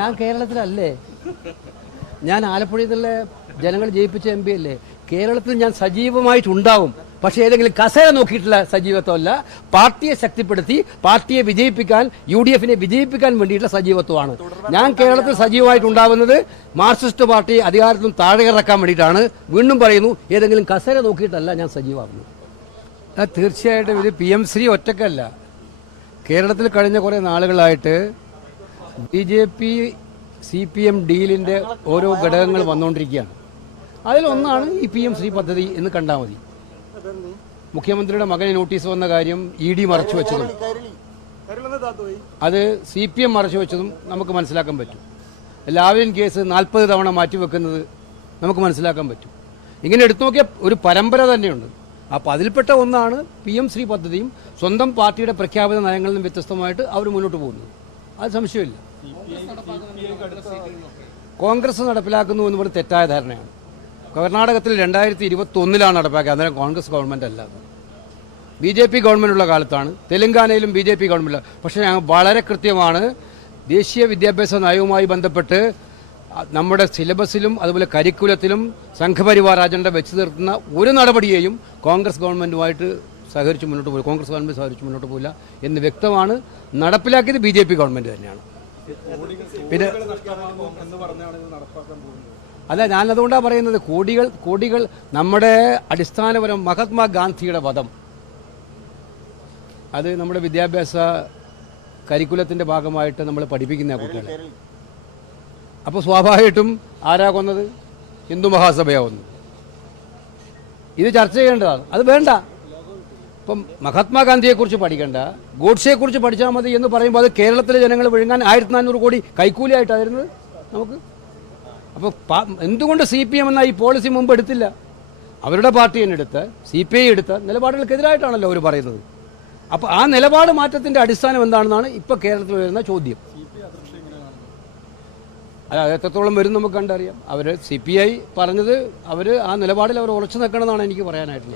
ഞാൻ കേരളത്തിലല്ലേ, ഞാൻ ആലപ്പുഴയിൽ നിന്നുള്ള ജനങ്ങൾ ജയിപ്പിച്ച MP അല്ലേ. കേരളത്തിൽ ഞാൻ സജീവമായിട്ടുണ്ടാവും. പക്ഷേ ഏതെങ്കിലും കസേര നോക്കിയിട്ടുള്ള സജീവത്വമല്ല, പാർട്ടിയെ ശക്തിപ്പെടുത്തി പാർട്ടിയെ വിജയിപ്പിക്കാൻ, UDF വിജയിപ്പിക്കാൻ വേണ്ടിയിട്ടുള്ള സജീവത്വമാണ്. ഞാൻ കേരളത്തിൽ സജീവമായിട്ടുണ്ടാവുന്നത് മാർക്സിസ്റ്റ് പാർട്ടി അധികാരത്തിൽ താഴെ ഇറക്കാൻ വേണ്ടിയിട്ടാണ്. വീണ്ടും പറയുന്നു, ഏതെങ്കിലും കസേര നോക്കിയിട്ടല്ല ഞാൻ സജീവമാകുന്നത്. തീർച്ചയായിട്ടും ഇത് PM ശ്രീ ഒറ്റക്കല്ല. കേരളത്തിൽ കഴിഞ്ഞ കുറേ നാളുകളായിട്ട് BJP CPM ഡീലിൻ്റെ ഓരോ ഘടകങ്ങൾ വന്നുകൊണ്ടിരിക്കുകയാണ്. അതിലൊന്നാണ് ഈ PM ശ്രീ പദ്ധതി എന്ന് കണ്ടാൽ മതി. മുഖ്യമന്ത്രിയുടെ മകന് നോട്ടീസ് വന്ന കാര്യം ED മറച്ചു വെച്ചതും അത് CPM മറച്ചു വെച്ചതും നമുക്ക് മനസ്സിലാക്കാൻ പറ്റും. ലാവ്ലിൻ കേസ് 40 തവണ മാറ്റിവെക്കുന്നത് നമുക്ക് മനസ്സിലാക്കാൻ പറ്റും. ഇങ്ങനെ എടുത്തു നോക്കിയ ഒരു പരമ്പര തന്നെയുണ്ട്. അപ്പോൾ അതിൽപ്പെട്ട ഒന്നാണ് PM ശ്രീ പദ്ധതിയും സ്വന്തം പാർട്ടിയുടെ പ്രഖ്യാപിത നയങ്ങളിൽ നിന്നും വ്യത്യസ്തമായിട്ട് അവർ മുന്നോട്ട് പോകുന്നത്. അത് സംശയമില്ല. കോൺഗ്രസ് നടപ്പിലാക്കുന്നു എന്ന് പറഞ്ഞ് തെറ്റായ ധാരണയാണ്. കർണാടകത്തിൽ 2021 നടപ്പാക്കുക. അന്നേരം കോൺഗ്രസ് ഗവൺമെൻറ് അല്ല, BJP ഗവൺമെൻറ്റുള്ള കാലത്താണ്. തെലങ്കാനയിലും BJP ഗവൺമെൻറ്. പക്ഷേ ഞങ്ങൾ വളരെ കൃത്യമാണ്, ദേശീയ വിദ്യാഭ്യാസ നയവുമായി ബന്ധപ്പെട്ട് നമ്മുടെ സിലബസിലും അതുപോലെ കരിക്കുലത്തിലും സംഘപരിവാർ അജണ്ട വെച്ച് നിർത്തുന്ന ഒരു നടപടിയെയും കോൺഗ്രസ് ഗവൺമെൻറ്റുമായിട്ട് സഹകരിച്ച് മുന്നോട്ട് പോയി, കോൺഗ്രസ് ഗവൺമെൻറ് സഹകരിച്ച് മുന്നോട്ട് പോയില്ല എന്ന് വ്യക്തമാണ്. നടപ്പിലാക്കിയത് BJP ഗവൺമെൻറ് തന്നെയാണ്. പിന്നെ അല്ല, ഞാനതുകൊണ്ടാണ് പറയുന്നത്, കോടികൾ നമ്മുടെ അടിസ്ഥാനപരം മഹാത്മാഗാന്ധിയുടെ വധം അത് നമ്മുടെ വിദ്യാഭ്യാസ കരിക്കുലത്തിൻ്റെ ഭാഗമായിട്ട് നമ്മൾ പഠിപ്പിക്കുന്ന കുട്ടികളെ. അപ്പോൾ സ്വാഭാവികമായിട്ടും ആരാ കൊന്നത്? ഹിന്ദു മഹാസഭയാവുന്നു. ഇത് ചർച്ച ചെയ്യേണ്ടതാണ്. അത് വേണ്ട. ഇപ്പം മഹാത്മാഗാന്ധിയെക്കുറിച്ച് പഠിക്കേണ്ട, ഗോഡ്സെയെക്കുറിച്ച് പഠിച്ചാൽ മതി എന്ന് പറയുമ്പോൾ അത് കേരളത്തിലെ ജനങ്ങൾ വിഴുങ്ങാൻ 1400 കോടി കൈക്കൂലിയായിട്ടായിരുന്നത് നമുക്ക്. അപ്പോൾ എന്തുകൊണ്ട് CPM എന്ന ഈ പോളിസി മുമ്പ് എടുത്തില്ല? അവരുടെ പാർട്ടി തന്നെ എടുത്ത് CPI എടുത്ത നിലപാടുകൾക്കെതിരായിട്ടാണല്ലോ അവർ പറയുന്നത്. അപ്പോൾ ആ നിലപാട് മാറ്റത്തിൻ്റെ അടിസ്ഥാനം എന്താണെന്നാണ് ഇപ്പോൾ കേരളത്തിൽ വരുന്ന ചോദ്യം. അത് എത്രത്തോളം വരും നമുക്ക് കണ്ടറിയാം. അവർ CPI പറഞ്ഞത് അവർ ആ നിലപാടിൽ അവർ ഉറച്ചു നിൽക്കണമെന്നാണ് എനിക്ക് പറയാനായിട്ടുള്ളത്.